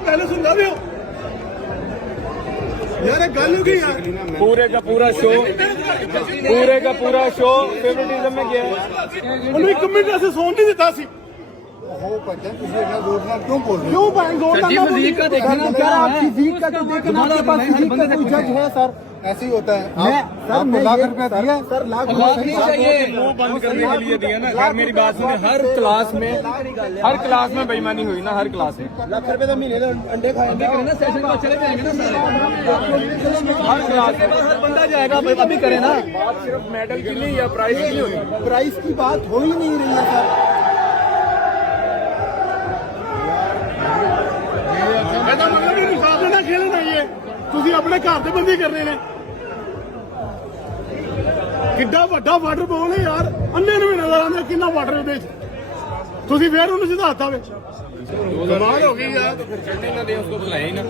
पहले सुनता भी हो यार, गल हो गई यार। पूरे का पूरा शो फेवरेटिज्म में गया है। ਉਹਨੂੰ ਇੱਕ ਮਿੰਟ ਅਸੀਂ ਸੌਣ ਨਹੀਂ ਦਿੱਤਾ ਸੀ। हो भजन तुझे इतना जोर ना क्यों बोल रहे हो? क्यों भाई जोर सर जी, फिजिक का देखना सर, क्या आप है? फिजिक का तो देखना, आपके पास फिजिक का कोई जज है सर? ऐसे ही होता है। आपको लाख रुपया दिया सर, लाख नहीं चाहिए। मुंह बंद करने के लिए दिया ना। खैर मेरी बात सुने, हर क्लास में बेईमानी हुई ना, हर क्लास में लाख रुपए तो महीने अंडे खाएंगे ना सेशन में चले जाएंगे ना सर। हर क्लास में हर बंदा जाएगा, अभी करे ना। बात सिर्फ मेडल की नहीं या प्राइज की नहीं होगी। प्राइस की बात हो ही नहीं रही है सर। ਇਹਦਾ ਮਤਲਬ ਇਹ ਮੁਕਾਬਲੇ ਨਾਲ ਖੇਲਣਾ ਹੀ ਹੈ। ਤੁਸੀਂ ਆਪਣੇ ਘਰ ਦੇ ਬੰਦੇ ਕਰਨੇ ਨੇ। ਕਿੱਡਾ ਵੱਡਾ ਵਾਟਰ ਬੋਲ ਹੈ ਯਾਰ, ਅੰਨੇ ਨੂੰ ਵੀ ਨਜ਼ਰ ਆਉਂਦਾ ਕਿੰਨਾ ਵਾਟਰ ਉਹਦੇ ਵਿੱਚ। ਤੁਸੀਂ ਫੇਰ ਉਹਨੂੰ ਸਿਧਾਤਾ ਵੇ, ਕਮਾਲ ਹੋ ਗਈ ਯਾਰ। चढ़ने ना दे उसको, बुलाए ही ना।